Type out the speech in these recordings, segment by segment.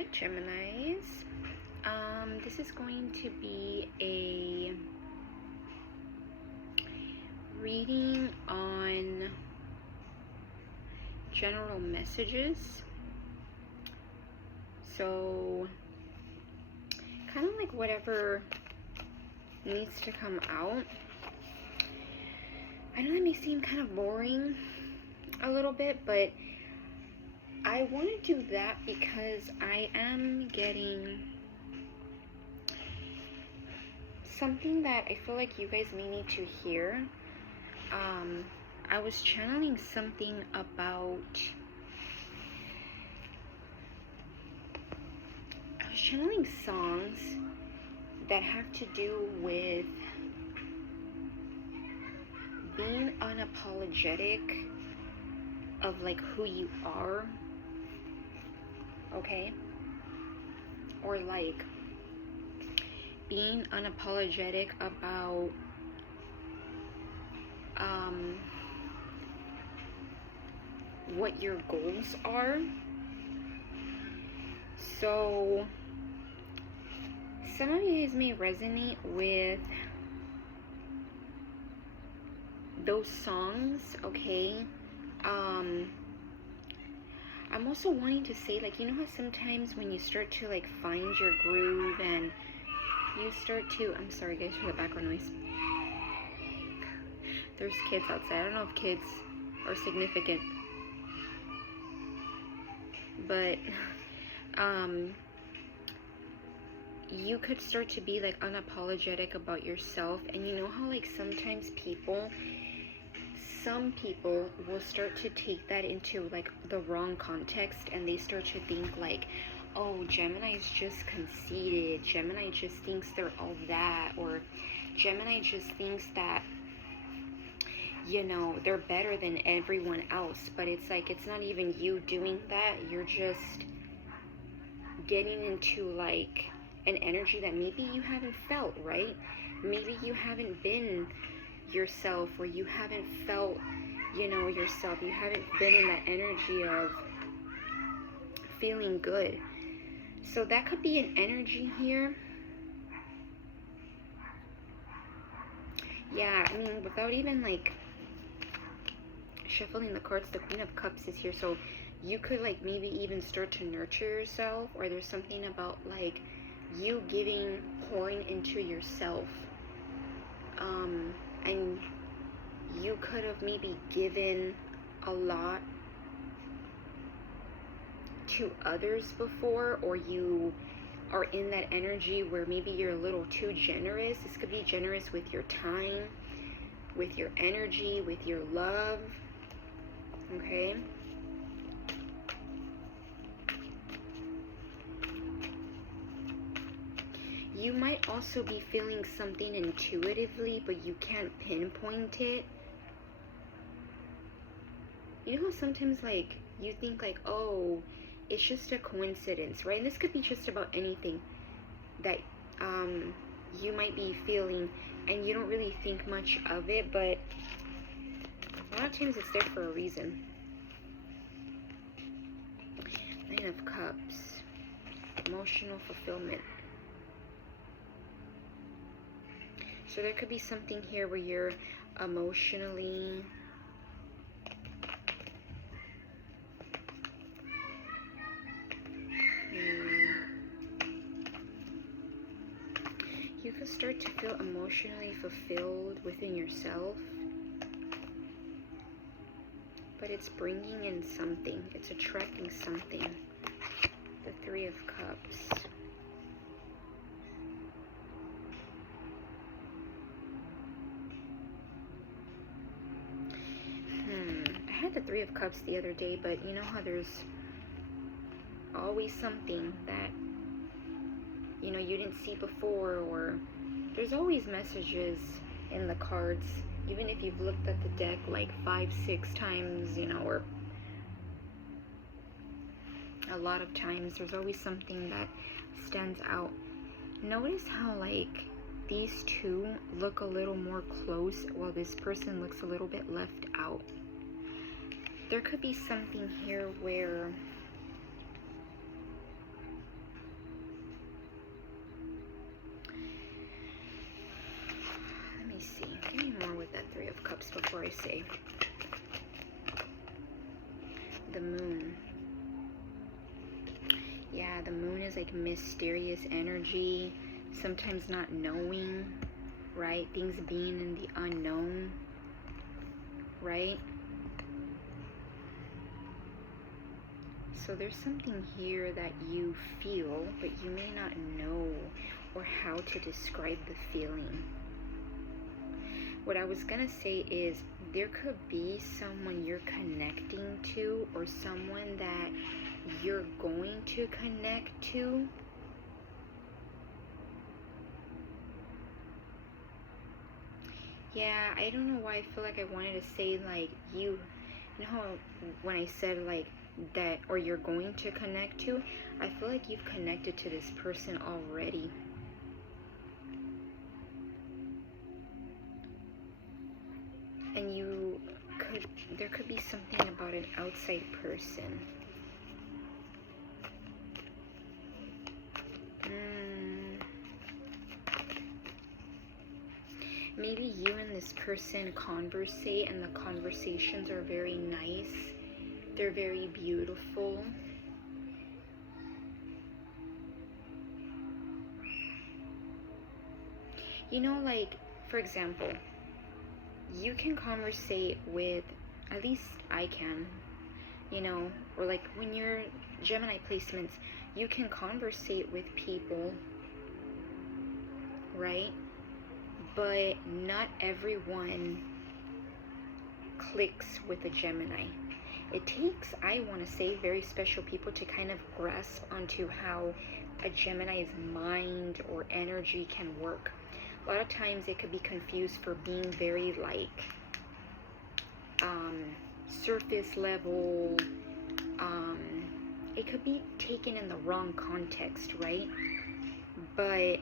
Hi Geminis. This is going to be a reading on general messages. So kind of like whatever needs to come out. I know that may seem kind of boring a little bit, but I want to do that because I am getting something that I feel like you guys may need to hear. I was channeling something about, I was channeling songs that have to do with being unapologetic of like who you are, okay? Or like being unapologetic about what your goals are. So some of you guys may resonate with those songs, okay? I'm also wanting to say, like, you know how sometimes when you start to like find your groove and you start to, I'm sorry guys for the background noise, there's kids outside. I don't know if kids are significant, but you could start to be like unapologetic about yourself. And you know how like sometimes some people will start to take that into like the wrong context, and they start to think like, oh, Gemini is just conceited, Gemini just thinks they're all that, or Gemini just thinks that, you know, they're better than everyone else. But it's like, it's not even you doing that. You're just getting into like an energy that maybe you haven't felt, right? Maybe you haven't been yourself, or you haven't felt, you know, yourself. You haven't been in that energy of feeling good. So that could be an energy here. Yeah, I mean, without even like shuffling the cards, the Queen of Cups is here. So you could like maybe even start to nurture yourself, or there's something about like you pouring into yourself. And you could have maybe given a lot to others before, or you are in that energy where maybe you're a little too generous. This could be generous with your time, with your energy, with your love, okay? You might also be feeling something intuitively, but you can't pinpoint it. You know how sometimes like you think like, oh, it's just a coincidence, right? And this could be just about anything that you might be feeling, and you don't really think much of it, but a lot of times it's there for a reason. Nine of Cups, emotional fulfillment. So there could be something here where you're emotionally you could start to feel emotionally fulfilled within yourself, but it's bringing in something, it's attracting something. The Three of Cups. I had the Three of Cups the other day, but you know how there's always something that, you know, you didn't see before, or there's always messages in the cards, even if you've looked at the deck like 5-6 times, you know, or a lot of times, there's always something that stands out. Notice how like these two look a little more close while this person looks a little bit left out. There could be something here where I say? The moon. Yeah, the moon is like mysterious energy, sometimes not knowing, right? Things being in the unknown, right? So there's something here that you feel, but you may not know or how to describe the feeling. What I was gonna say is there could be someone you're connecting to, or someone that you're going to connect to. Yeah, I don't know why I feel like I wanted to say like you know how when I said like that, or you're going to connect to, I feel like you've connected to this person already. And there could be something about an outside person. Maybe you and this person conversate, and the conversations are very nice. They're very beautiful. You know, like, for example, you can conversate with, at least I can, you know, or like when you're Gemini placements, you can conversate with people, right? But not everyone clicks with a Gemini. It takes, I want to say, very special people to kind of grasp onto how a Gemini's mind or energy can work. A lot of times it could be confused for being very like surface level. It could be taken in the wrong context, right? But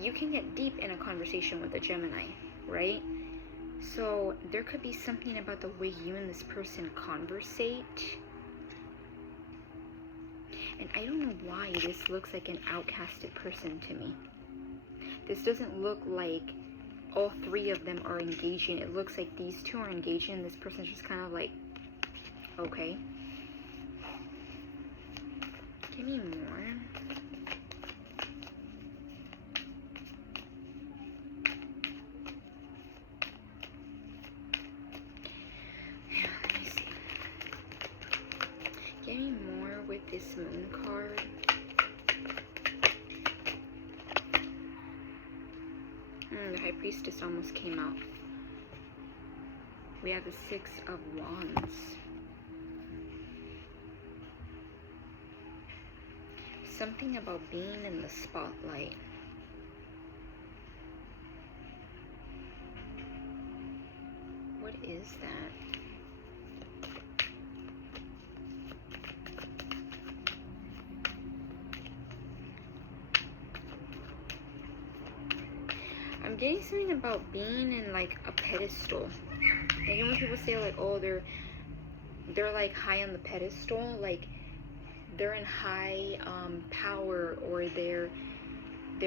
you can get deep in a conversation with a Gemini, right? So there could be something about the way you and this person conversate. And I don't know why this looks like an outcasted person to me. This doesn't look like all three of them are engaging. It looks like these two are engaging and this person's just kind of like, okay. Give me more. Yeah, let me see. Give me more with this moon card. The High Priestess almost came out. We have the Six of Wands. Something about being in the spotlight. What is that? I'm getting something about being in like a pedestal. Like, you know when people say like, oh, they're like high on the pedestal, like they're in high power, or they're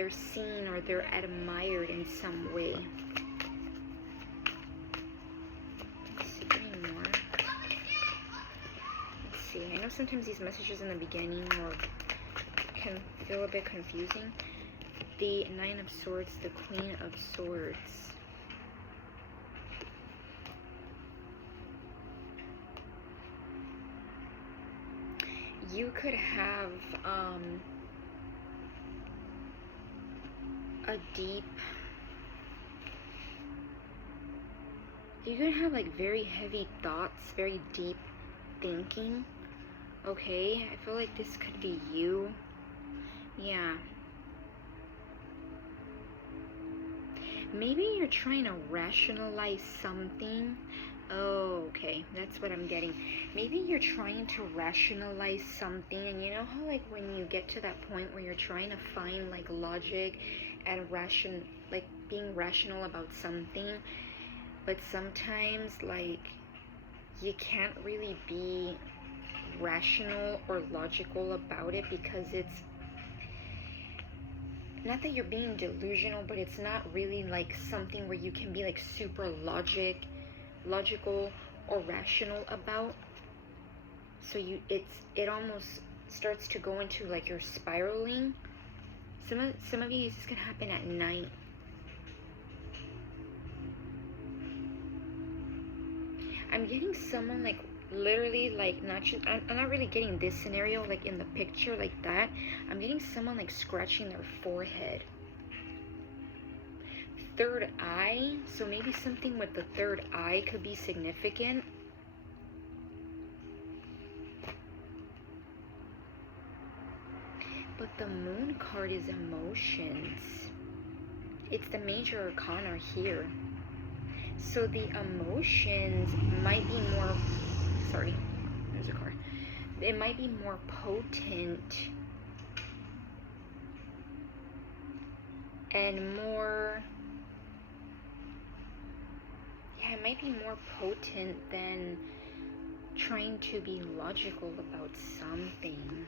seen, or they're admired in some way. Let's see, give me more. Let's see. I know sometimes these messages in the beginning or can feel a bit confusing. The Nine of Swords, the Queen of Swords. You could have you could have like very heavy thoughts, very deep thinking. Okay, I feel like this could be you. Yeah. Maybe you're trying to rationalize something. Oh, okay, that's what I'm getting. Maybe you're trying to rationalize something, and you know how like when you get to that point where you're trying to find like logic and like being rational about something, but sometimes like you can't really be rational or logical about it because not that you're being delusional, but it's not really like something where you can be like super logical or rational about. So it almost starts to go into like you're spiraling. Some of you, this can happen at night. I'm getting someone like literally like not just, I'm not really getting this scenario like in the picture like that. I'm getting someone like scratching their forehead. Third eye, so maybe something with the third eye could be significant. But the moon card is emotions. It's the major arcana here. So the emotions might be more, sorry, there's a car. It might be more potent and more, yeah, it might be more potent than trying to be logical about something.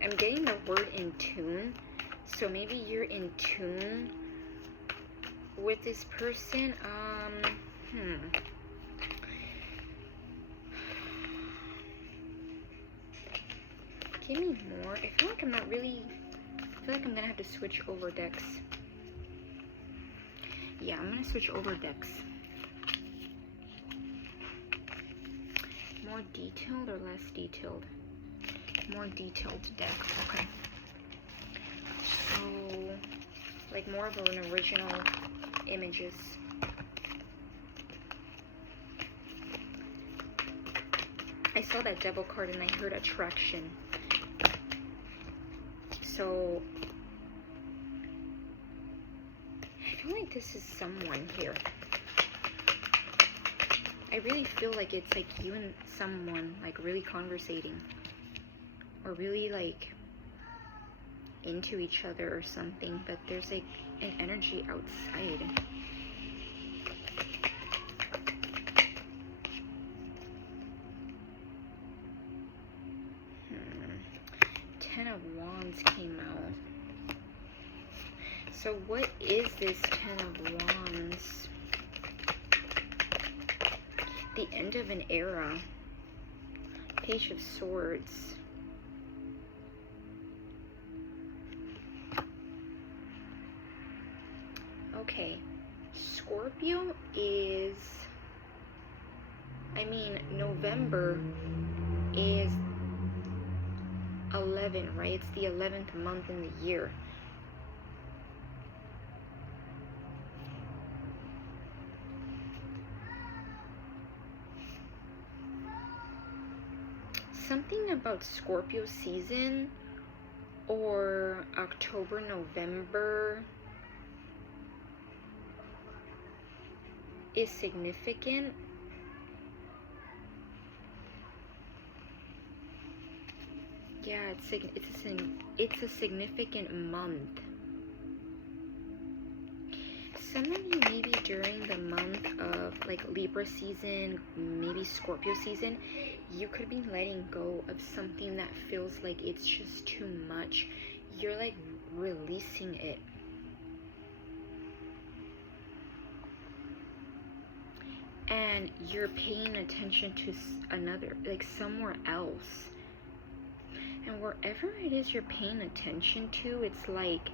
I'm getting the word in tune. So maybe you're in tune with this person. Give me more. I feel like I'm not really, I feel like I'm gonna have to switch over decks. Yeah, I'm gonna switch over decks. More detailed or less detailed? More detailed deck. Okay. So, like more of an original images. I saw that devil card and I heard attraction. So, I feel like this is someone here. I really feel like it's like you and someone like really conversating. Or really like into each other or something, but there's like an energy outside. Ten of Wands came out. So what is this Ten of Wands? The end of an era. Page of Swords. Okay, Scorpio is, I mean, November is 11, right? It's the 11th month in the year. Something about Scorpio season or October, November is significant. Yeah, it's a significant month. Some of you maybe during the month of like Libra season, maybe Scorpio season, you could be letting go of something that feels like it's just too much. You're like releasing it. And you're paying attention to another, like somewhere else. And wherever it is you're paying attention to, it's like,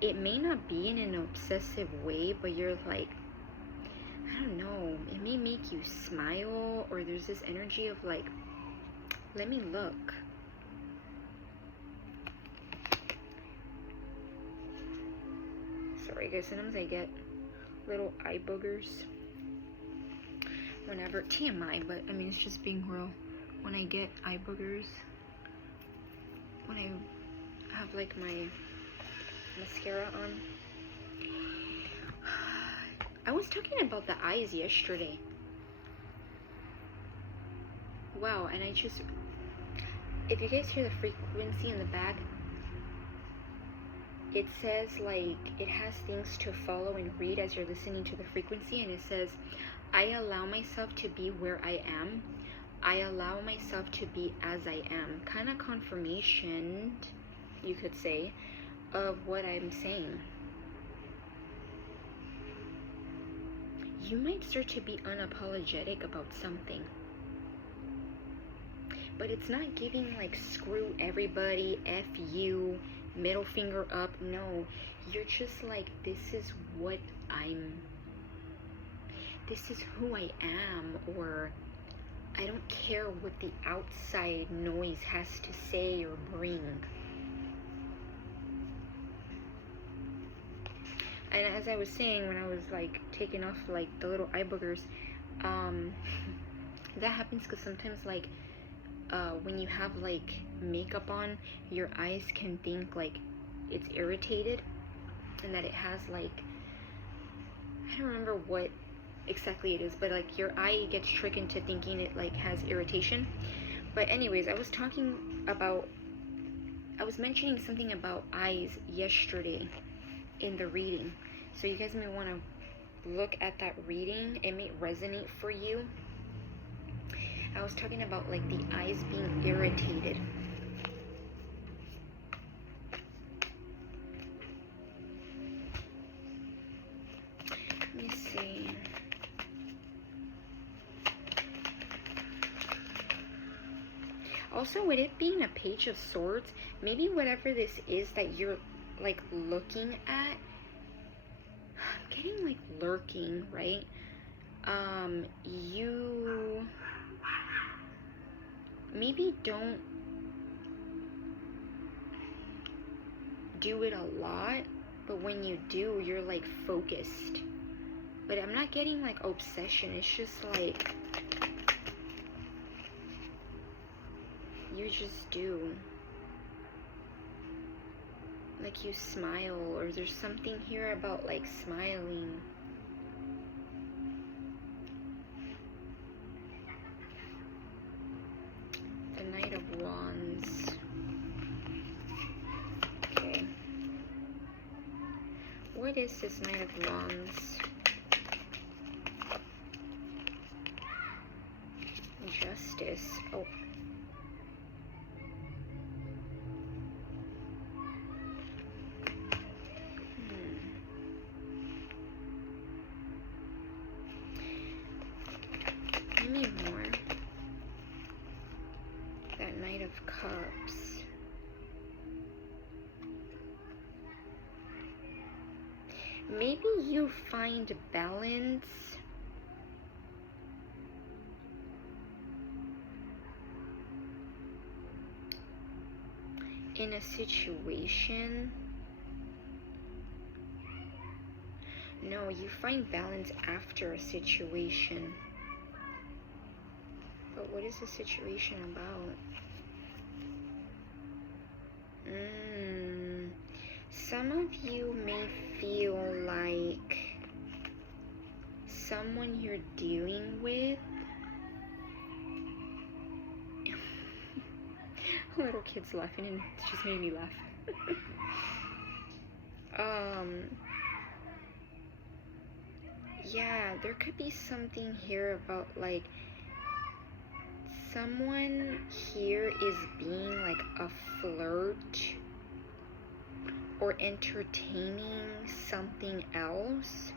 it may not be in an obsessive way, but you're like, I don't know, it may make you smile, or there's this energy of like, let me look. Sorry guys, sometimes I get little eye boogers. Whenever, TMI, but I mean, it's just being real. When I get eye boogers, when I have like my mascara on. I was talking about the eyes yesterday. Wow, and I just, if you guys hear the frequency in the back, it says like, it has things to follow and read as you're listening to the frequency, and it says, I allow myself to be where I am. I allow myself to be as I am. Kind of confirmation, you could say, of what I'm saying. You might start to be unapologetic about something, but it's not giving like screw everybody, F you, middle finger up. No, you're just like, this is what this is who I am, or I don't care what the outside noise has to say or bring. And as I was saying, when I was like taking off like the little eye boogers, that happens because sometimes like when you have like makeup on, your eyes can think like it's irritated and that it has like, I don't remember what exactly it is, but like your eye gets tricked into thinking it like has irritation. But anyways, I was mentioning something about eyes yesterday in the reading, so you guys may want to look at that reading. It may resonate for you. I was talking about like the eyes being irritated. Let me see. Also, with it being a Page of Swords, maybe whatever this is that you're like looking at, I'm getting like lurking, right? You maybe don't do it a lot, but when you do, you're like focused. But I'm not getting like obsession. It's just like you just do. Like you smile, or there's something here about like smiling. The Knight of Wands. Okay. What is this Knight of Wands? Justice. Oh. Give me more. That Knight of Cups. Maybe you find balance in a situation. No, you find balance after a situation. But what is the situation about? Some of you may feel like someone you're dealing with. Little kids laughing, and it just made me laugh. Yeah, there could be something here about like someone here is being like a flirt or entertaining something else.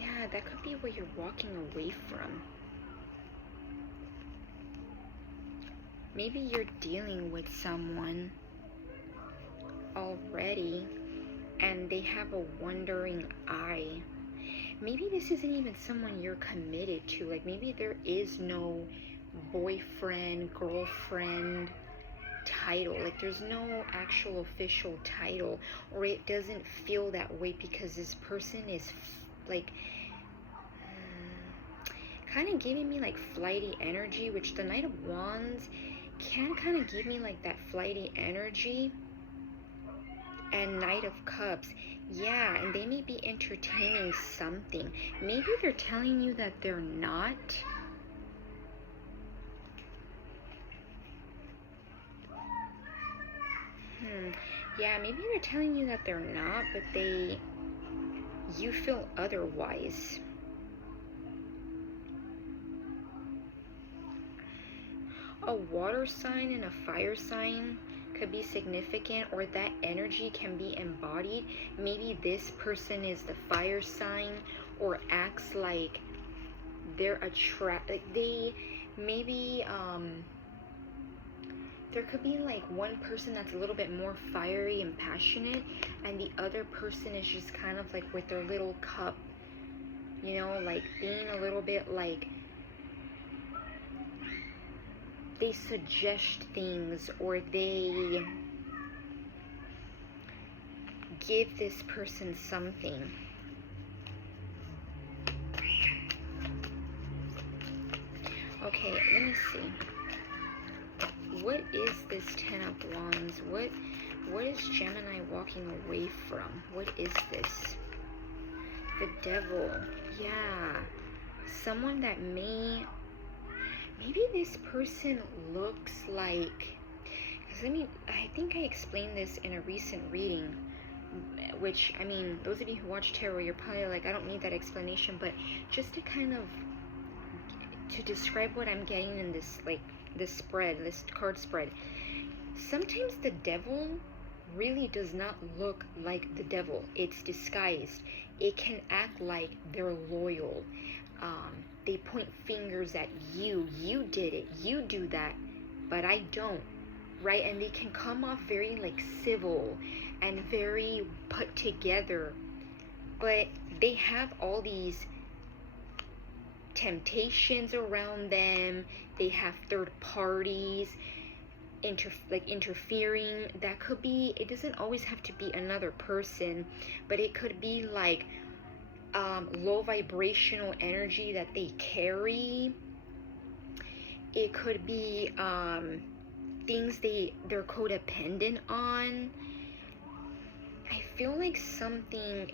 Yeah, that could be what you're walking away from. Maybe you're dealing with someone already and they have a wandering eye. Maybe this isn't even someone you're committed to. Like maybe there is no boyfriend, girlfriend title. Like there's no actual official title, or it doesn't feel that way because this person is like kind of giving me like flighty energy, which the Knight of Wands can kind of give me like that flighty energy. And Knight of Cups, yeah, and they may be entertaining something. Maybe they're telling you that they're not. Yeah, maybe they're telling you that they're not, but they, you feel otherwise. A water sign and a fire sign could be significant, or that energy can be embodied. Maybe this person is the fire sign, or acts like they're like they maybe there could be like one person that's a little bit more fiery and passionate, and the other person is just kind of like with their little cup, you know, like being a little bit like they suggest things, or they give this person something. Okay, let me see. What is this Ten of Wands? What is Gemini walking away from? What is this? The Devil. Yeah. Someone that maybe this person looks like, because I think I explained this in a recent reading, which, I mean, those of you who watch tarot, you're probably like, I don't need that explanation, but just to kind of, to describe what I'm getting in this, like, this spread, this card spread, sometimes the devil really does not look like the devil. It's disguised. It can act like they're loyal. They point fingers at you. You did it. You do that, but I don't, right? And they can come off very like civil and very put together, but they have all these temptations around them. They have third parties interfering. That could be, it doesn't always have to be another person, but it could be like low vibrational energy that they carry. It could be things they're codependent on. I feel like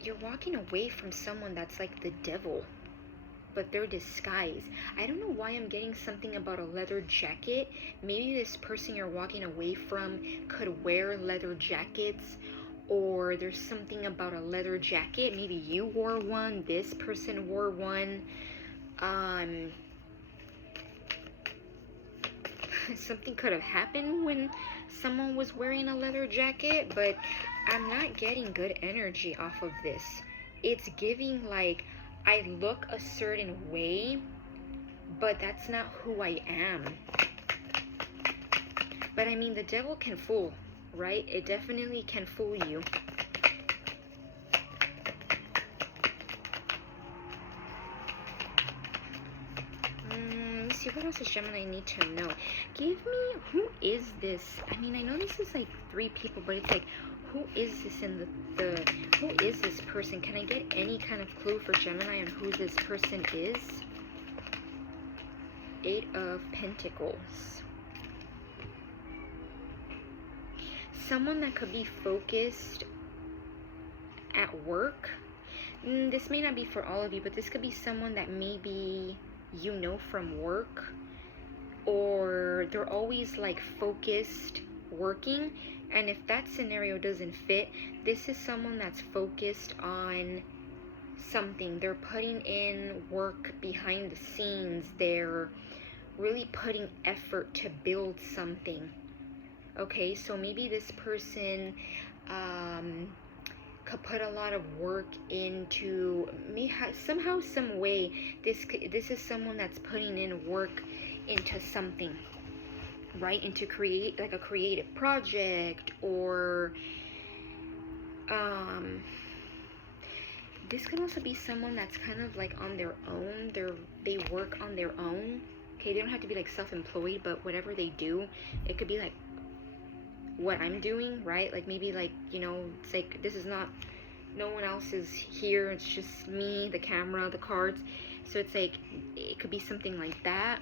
you're walking away from someone that's like the devil, but they're disguised. I don't know why I'm getting something about a leather jacket. Maybe this person you're walking away from could wear leather jackets, or there's something about a leather jacket. Maybe you wore one, this person wore one. Something could have happened when someone was wearing a leather jacket, but I'm not getting good energy off of this. It's giving like, I look a certain way, but that's not who I am. But I mean, the devil can fool, right? It definitely can fool you. Let me see, what else does Gemini need to know? Give me, who is this? I mean, I know this is like 3 people, but it's like, who is this in who is this person? Can I get any kind of clue for Gemini on who this person is? 8 of Pentacles. Someone that could be focused at work. This may not be for all of you, but this could be someone that maybe you know from work, or they're always like focused working. And if that scenario doesn't fit, this is someone that's focused on something. They're putting in work behind the scenes. They're really putting effort to build something. Okay, so maybe this person could put a lot of work into, somehow, some way, this is someone that's putting in work into something, right? Into create like a creative project, or this could also be someone that's kind of like on their own. They work on their own. Okay, they don't have to be like self-employed, but whatever they do, it could be like what I'm doing, right? Like maybe like, you know, it's like, this is not, no one else is here, it's just me, the camera, the cards. So it's like, it could be something like that.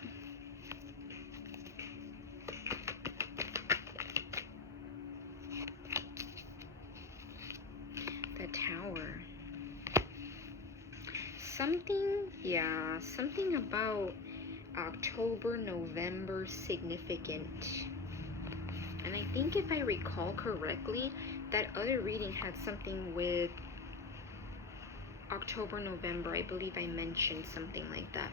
The Tower. Something about October, November significant. And I think if I recall correctly, that other reading had something with October, November. I believe I mentioned something like that.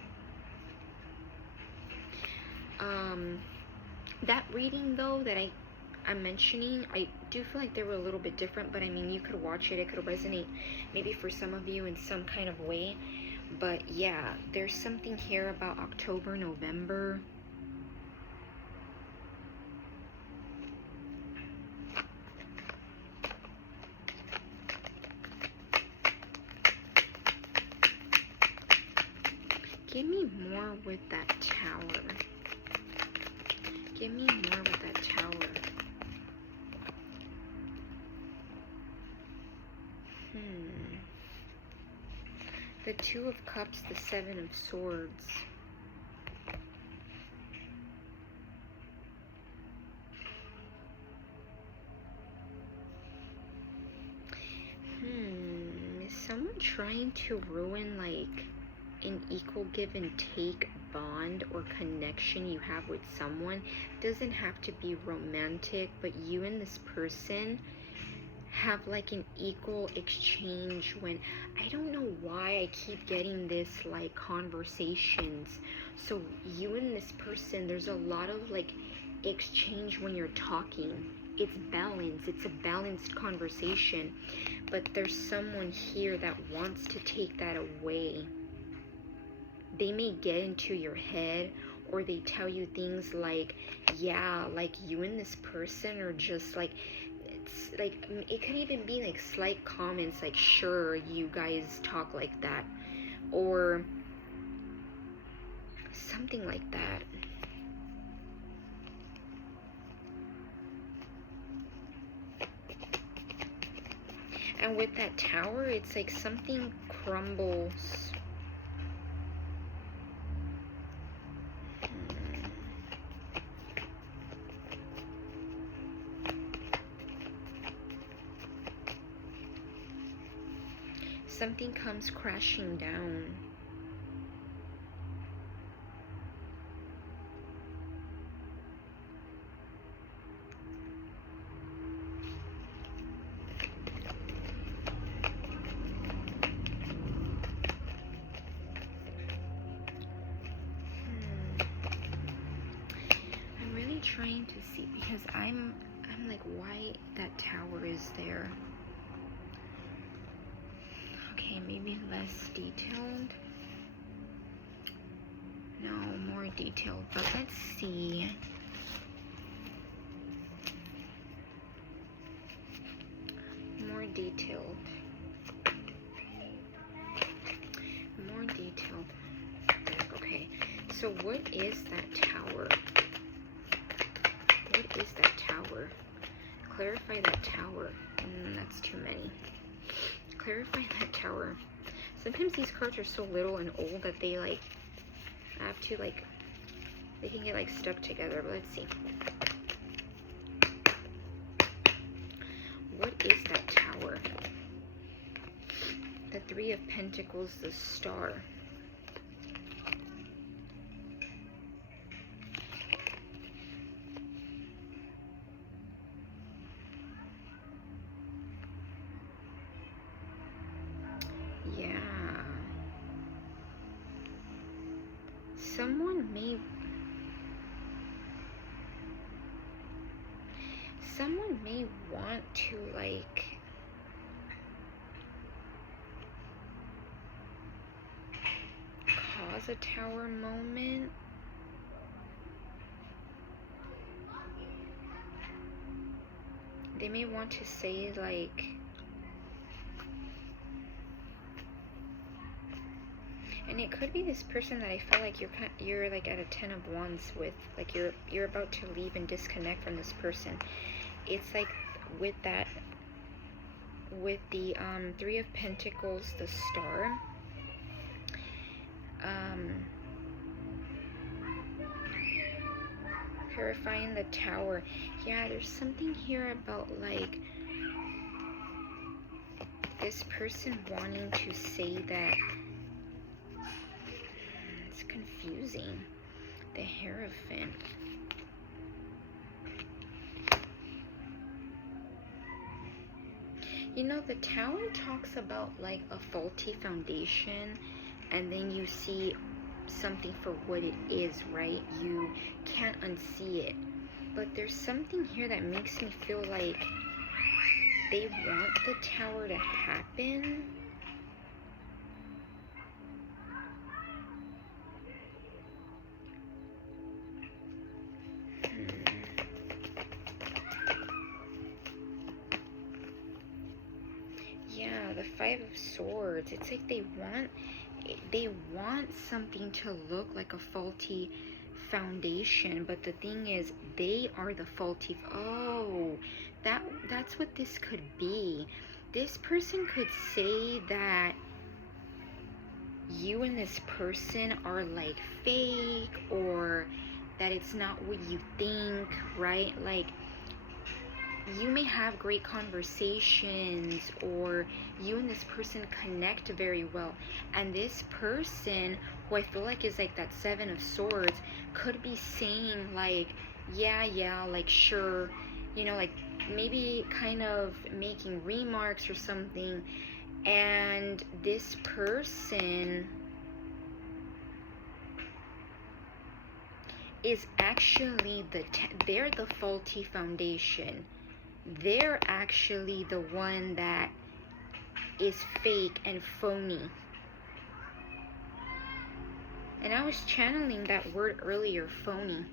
That reading though that I'm mentioning, I do feel like they were a little bit different, but I mean, you could watch it, it could resonate maybe for some of you in some kind of way. But yeah, there's something here about October, November. Give me more with that Tower. Give me more with that Tower. The Two of Cups, the Seven of Swords. Is someone trying to ruin like an equal give and take bond or connection you have with someone? Doesn't have to be romantic, but you and this person have like an equal exchange. When I don't know why I keep getting this like conversations. So you and this person, there's a lot of like exchange when you're talking. It's balanced. It's a balanced conversation. But there's someone here that wants to take that away. They may get into your head, or they tell you things like, yeah, like you and this person are just like, it's like, it could even be like slight comments like, sure, you guys talk like that, or something like that. And with that Tower, it's like something crumbles. Something comes crashing down. I'm really trying to see, because I'm like, why that Tower is there? Okay, maybe less detailed. No, more detailed, but let's see. More detailed. More detailed. Okay, so what is that Tower? What is that Tower? Clarify that Tower. That's too many. Clarify that Tower. Sometimes these cards are so little and old that they like have to like, they can get like stuck together. But let's see. What is that Tower? The Three of Pentacles, the Star. Yeah. Someone may want to like cause a Tower moment. They may want to say like, and it could be this person that I feel like you're like at a 10 of Wands with, like you're about to leave and disconnect from this person. It's like with that, with the Three of Pentacles, the Star. Clarifying the Tower. Yeah, there's something here about like this person wanting to say that. It's confusing. The Hierophant. You know, the Tower talks about like a faulty foundation, and then you see something for what it is, right? You can't unsee it. But there's something here that makes me feel like they want the Tower to happen. Yeah, the Five of Swords. It's like they want something to look like a faulty foundation, but the thing is, they are the faulty. Oh, that's what this could be. This person could say that you and this person are like fake, or that it's not what you think, right? Like, you may have great conversations, or you and this person connect very well, and this person, who I feel like is like that Seven of Swords, could be saying like, yeah, like, sure, you know, like maybe kind of making remarks or something, and this person is actually they're the faulty foundation. They're actually the one that is fake and phony. And I was channeling that word earlier, phony.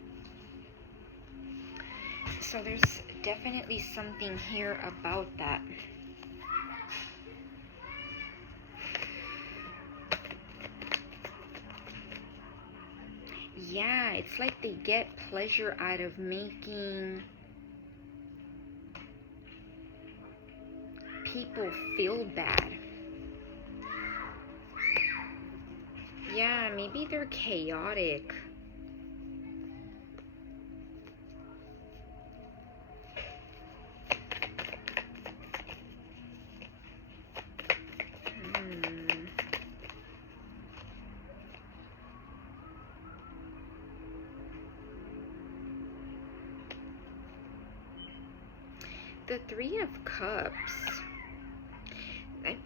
So there's definitely something here about that. Yeah, it's like they get pleasure out of making people feel bad. Yeah, maybe they're chaotic. The Three of Cups.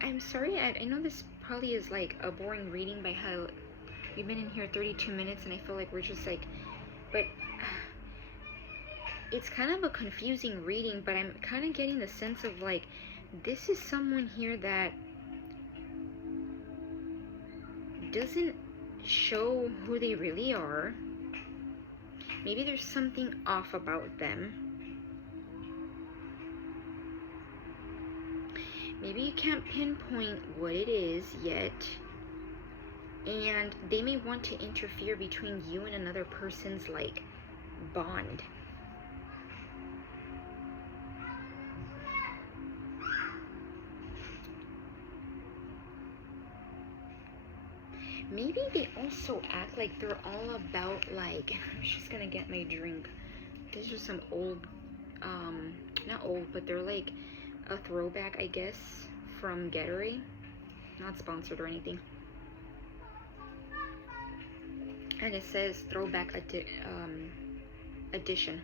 I'm sorry, I know this probably is like a boring reading by how we've been in here 32 minutes and I feel like we're just like, but it's kind of a confusing reading, but I'm kind of getting the sense of like, this is someone here that doesn't show who they really are. Maybe there's something off about them. Maybe you can't pinpoint what it is yet, and they may want to interfere between you and another person's like bond. Maybe they also act like they're all about like, I'm just gonna get my drink. These are some old, not old, but they're like a throwback, I guess, from Gatorade. Not sponsored or anything. And it says throwback edition.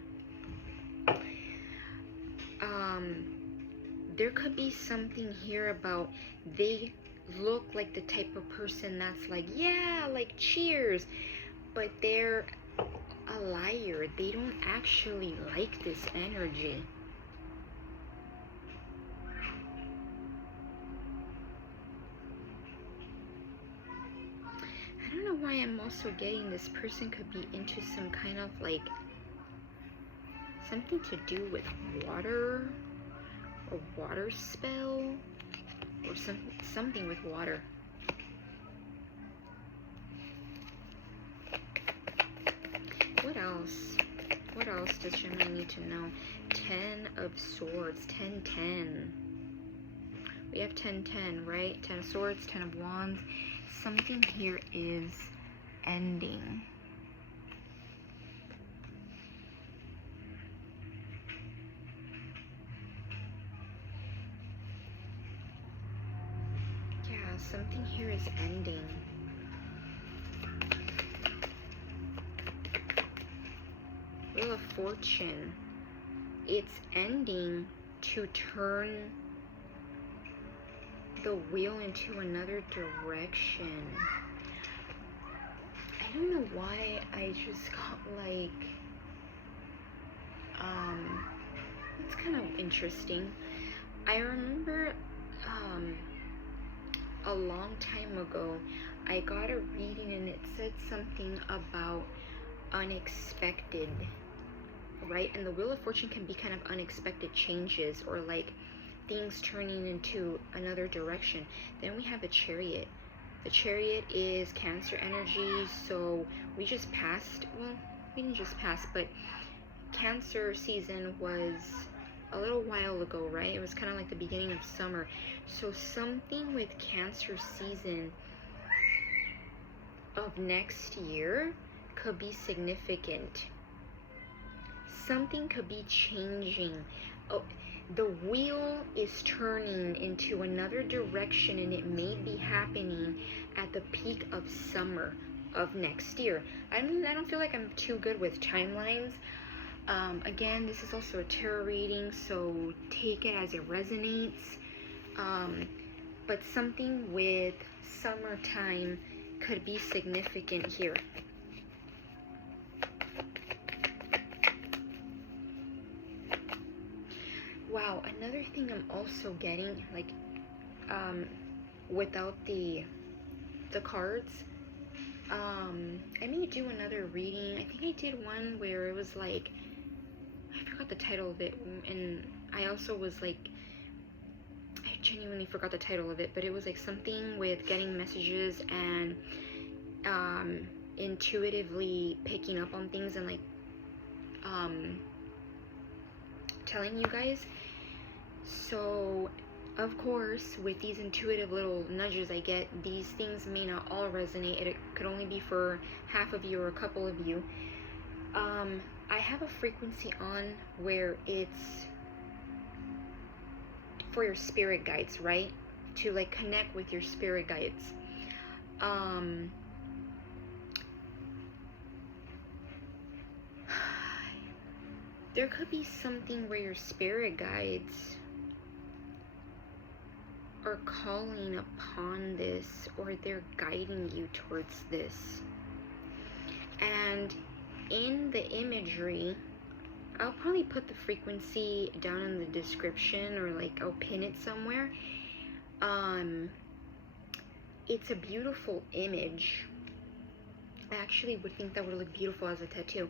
There could be something here about they look like the type of person that's like, yeah, like cheers, but they're a liar. They don't actually like this energy. I don't know why I'm also getting this person could be into some kind of like something to do with water, a water spell, or something with water. What else? What else does Gemini need to know? 10 of Swords, 10-10. We have 10-10, right? 10 of Swords, 10 of Wands. Something here is ending. Yeah, something here is ending. Wheel of Fortune. It's ending to turn the wheel into another direction. I don't know why I just got like, it's kind of interesting. I remember a long time ago I got a reading and it said something about unexpected, right? And the Wheel of Fortune can be kind of unexpected changes, or like things turning into another direction. Then we have the Chariot. The Chariot is Cancer energy, so we just passed, well, we didn't just pass, but Cancer season was a little while ago, right? It was kind of like the beginning of summer. So something with Cancer season of next year could be significant. Something could be changing. Oh, the wheel is turning into another direction, and it may be happening at the peak of summer of next year. I don't feel like I'm too good with timelines. Again, this is also a tarot reading, so take it as it resonates. But something with summertime could be significant here. Wow, another thing I'm also getting, like, without the cards, I may do another reading. I think I did one where it was like, I forgot the title of it, and I also was like, I genuinely forgot the title of it, but it was like something with getting messages and intuitively picking up on things and like telling you guys. So of course, with these intuitive little nudges I get, these things may not all resonate. It could only be for half of you or a couple of you. I have a frequency on where it's for your spirit guides, right? To like connect with your spirit guides. There could be something where your spirit guides are calling upon this, or they're guiding you towards this. And in the imagery, I'll probably put the frequency down in the description, or like I'll pin it somewhere. It's a beautiful image. I actually would think that would look beautiful as a tattoo.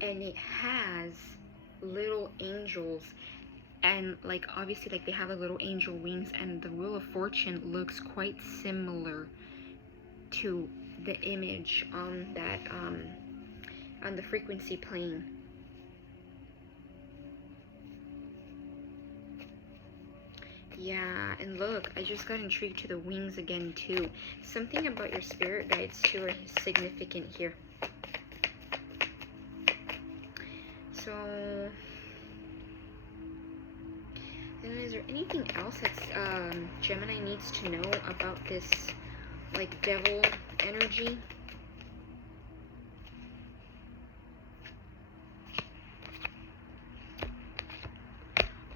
And it has little angels, and like obviously like they have a little angel wings, and the Wheel of Fortune looks quite similar to the image on that on the frequency plane. Yeah, and look, I just got intrigued to the wings again too. Something about your spirit guides too are significant here. So then, is there anything else that's Gemini needs to know about this like devil energy?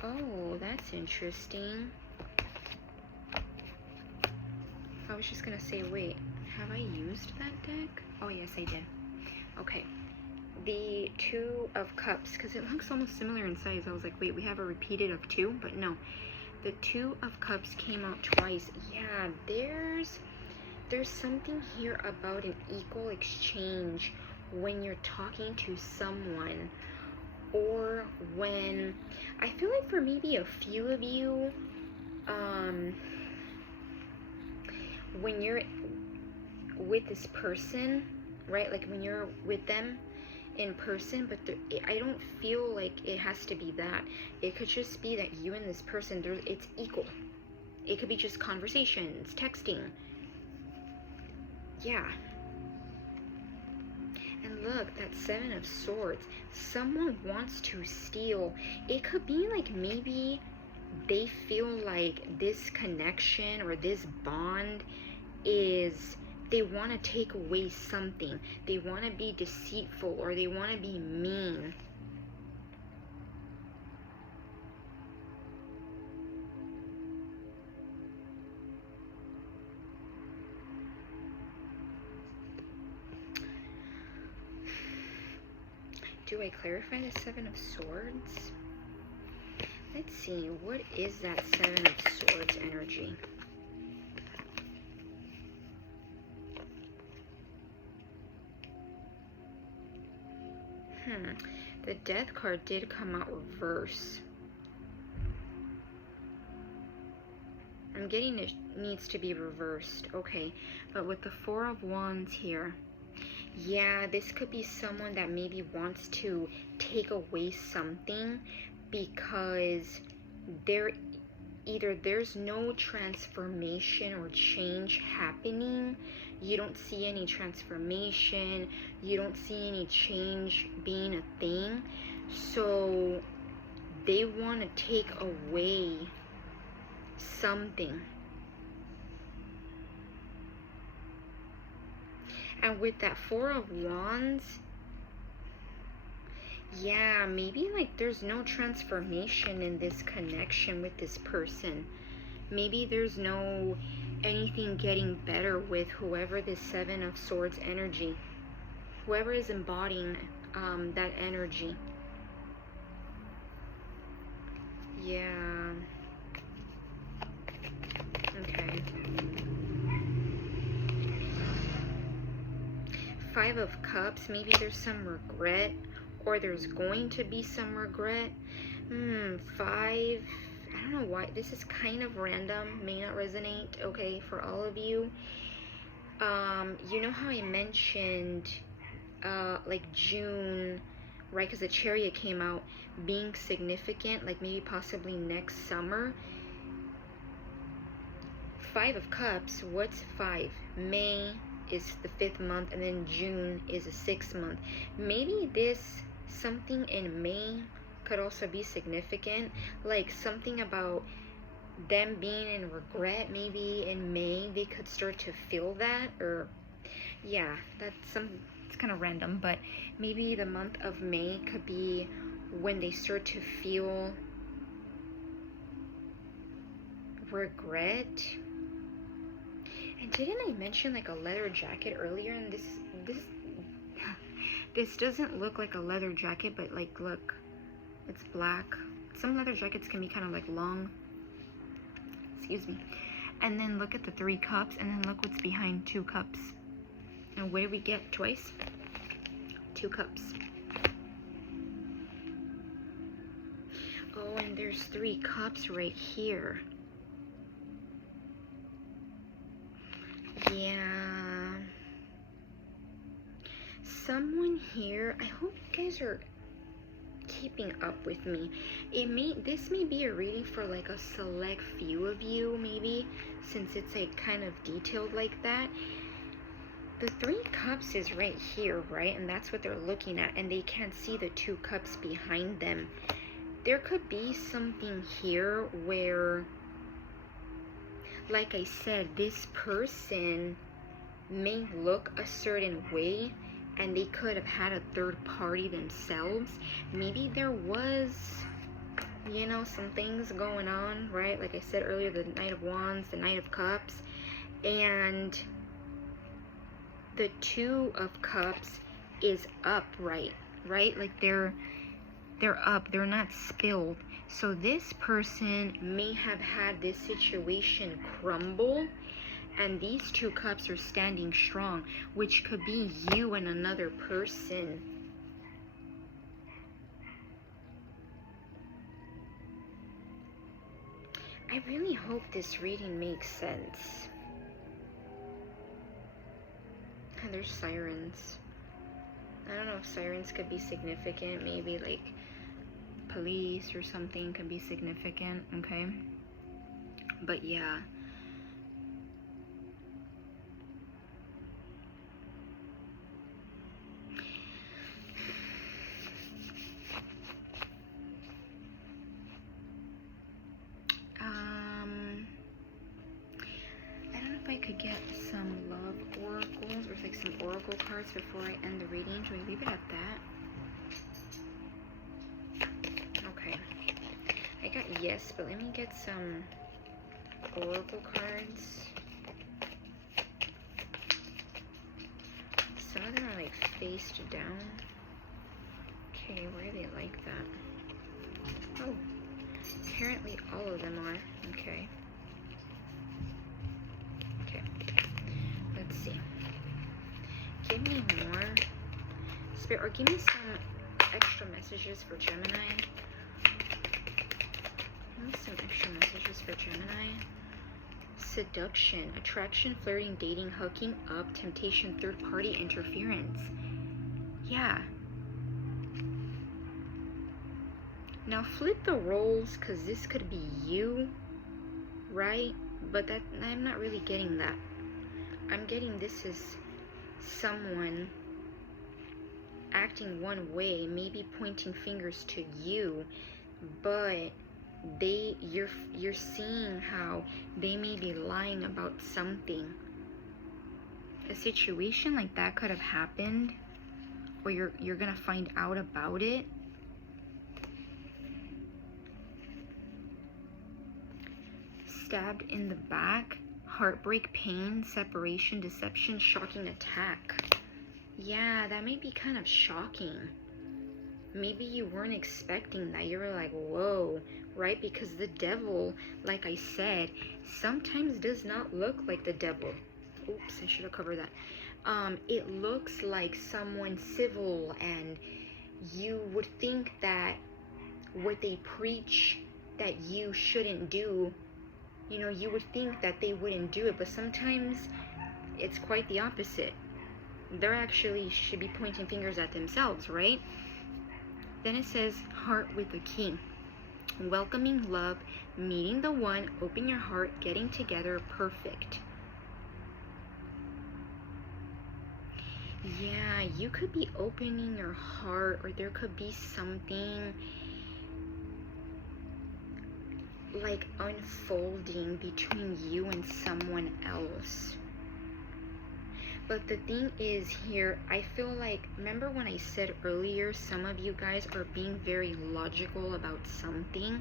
Oh, that's interesting. I was just gonna say, wait, have I used that deck? Oh yes, I did. Okay, the Two of Cups, because it looks almost similar in size. I was like, wait, we have a repeated of two, but no, the Two of Cups came out twice. Yeah, there's something here about an equal exchange when you're talking to someone, or when, I feel like for maybe a few of you, when you're with this person, right, like when you're with them in person, but I don't feel like it has to be that. It could just be that you and this person, it's equal. It could be just conversations, texting. Yeah. And look, that Seven of Swords. Someone wants to steal. It could be like maybe they feel like this connection or this bond is, they want to take away something. They want to be deceitful, or they want to be mean. do I clarify the Seven of Swords? Let's see, what is that Seven of Swords energy? The Death card did come out reverse. I'm getting it needs to be reversed. Okay, but with the Four of Wands here, yeah, this could be someone that maybe wants to take away something because there's no transformation or change happening. You don't see any transformation. You don't see any change being a thing. So they want to take away something. And with that Four of Wands, yeah, maybe like there's no transformation in this connection with this person. Maybe there's no anything getting better with whoever this Seven of Swords energy, whoever is embodying that energy. Yeah. Okay. Five of Cups, maybe there's some regret, or there's going to be some regret. Five, I don't know why, this is kind of random, may not resonate, okay, for all of you. You know how I mentioned, like June, right, because the Chariot came out, being significant, like maybe possibly next summer. Five of Cups, what's 5? May is the 5th month, and then June is the 6th month. Maybe this something in May could also be significant, like something about them being in regret. Maybe in May they could start to feel that, or yeah, it's kind of random, but maybe the month of May could be when they start to feel regret. And didn't I mention like a leather jacket earlier? And this doesn't look like a leather jacket, but like look, it's black. Some leather jackets can be kind of like long. Excuse me. And then look at the 3 cups, and then look what's behind 2 cups. And what did we get twice? 2 cups. Oh, and there's 3 cups right here. Yeah. Someone here, I hope you guys are keeping up with me. This may be a reading for like a select few of you, maybe, since it's like kind of detailed like that. The 3 cups is right here, right? And that's what they're looking at, and they can't see the 2 cups behind them. There could be something here where, like I said, this person may look a certain way, and they could have had a third party themselves. Maybe there was, you know, some things going on, right? Like I said earlier, the Knight of Wands, the Knight of Cups, and the 2 of Cups is upright, right? Like they're up, they're not spilled. So this person may have had this situation crumble, and these 2 cups are standing strong, which could be you and another person. I really hope this reading makes sense. And there's sirens. I don't know if sirens could be significant. Maybe like police or something could be significant, okay? But yeah. I don't know if I could get some love oracles or like some oracle cards before I end the reading. Should we leave it at that? Okay. I got yes, but let me get some oracle cards. Some of them are like faced down. Okay, why are they like that? Oh, apparently all of them are. Okay. Okay. Let's see. Give me more. Spirit, or give me some extra messages for Gemini. Give me some extra messages for Gemini. Seduction, attraction, flirting, dating, hooking up, temptation, third-party interference. Yeah. Now flip the roles, because this could be you, right? But that I'm not really getting that. I'm getting this is someone acting one way, maybe pointing fingers to you, but you're seeing how they may be lying about something. A situation like that could have happened, or you're gonna find out about it. Stabbed in the back, heartbreak, pain, separation, deception, shocking attack. Yeah, that may be kind of shocking. Maybe you weren't expecting that. You were like, whoa, right? Because the devil, like I said, sometimes does not look like the devil. Oops, I should have covered that. It looks like someone civil, and you would think that what they preach that you shouldn't do, you know, you would think that they wouldn't do it, but sometimes it's quite the opposite. They're actually should be pointing fingers at themselves, right? Then it says heart with a key. Welcoming love, meeting the one, open your heart, getting together, perfect. Yeah, you could be opening your heart, or there could be something like unfolding between you and someone else. But the thing is here, I feel like, remember when I said earlier, some of you guys are being very logical about something.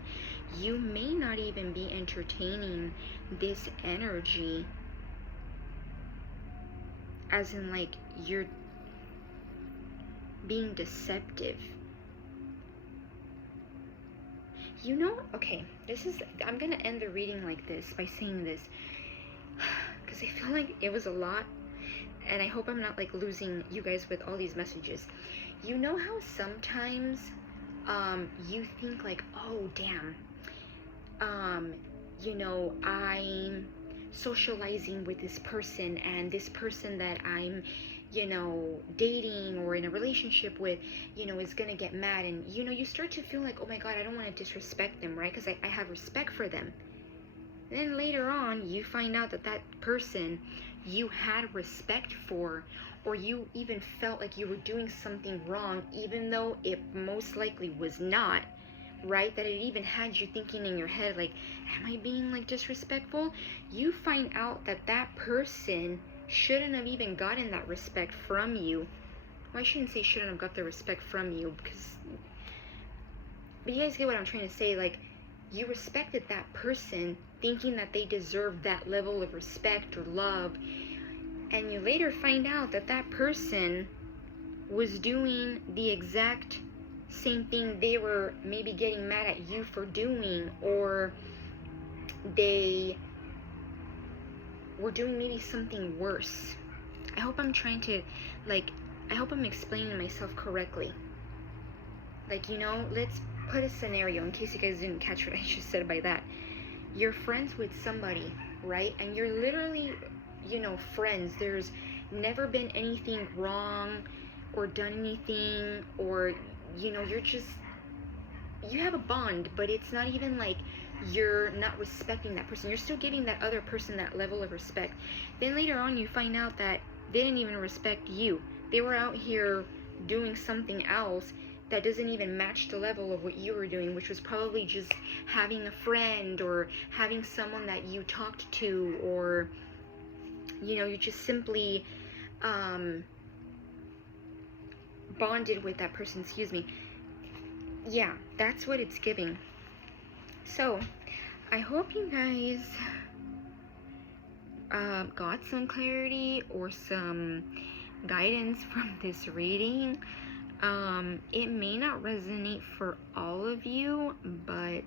You may not even be entertaining this energy, as in like you're being deceptive. You know, okay, I'm gonna end the reading like this by saying this, because I feel like it was a lot, and I hope I'm not like losing you guys with all these messages. You know how sometimes you think like, oh damn, you know, I'm socializing with this person, and this person that I'm, you know, dating or in a relationship with, you know, is gonna get mad, and you know, you start to feel like, oh my god, I don't want to disrespect them, right? Because I have respect for them. Then later on, you find out that that person you had respect for, or you even felt like you were doing something wrong, even though it most likely was not, right? That it even had you thinking in your head like, am I being like disrespectful? You find out that that person shouldn't have even gotten that respect from you. Well, I shouldn't say shouldn't have got the respect from you, because, but you guys get what I'm trying to say. Like, you respected that person thinking that they deserved that level of respect or love, and you later find out that that person was doing the exact same thing they were maybe getting mad at you for doing, or they were doing maybe something worse. I hope I'm trying to, like, I hope I'm explaining myself correctly. Like, you know, let's put a scenario in case you guys didn't catch what I just said by that. You're friends with somebody, right? And you're literally, you know, friends. There's never been anything wrong or done anything, or, you know, you're just, you have a bond, but it's not even like you're not respecting that person. You're still giving that other person that level of respect. Then later on, you find out that they didn't even respect you. They were out here doing something else that doesn't even match the level of what you were doing, which was probably just having a friend, or having someone that you talked to, or, you know, you just simply bonded with that person, excuse me. Yeah, that's what it's giving. So, I hope you guys got some clarity or some guidance from this reading. It may not resonate for all of you, but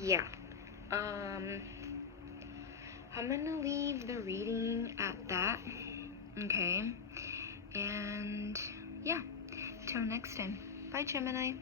yeah. I'm gonna leave the reading at that. Okay. And yeah, till next time. Bye, Gemini.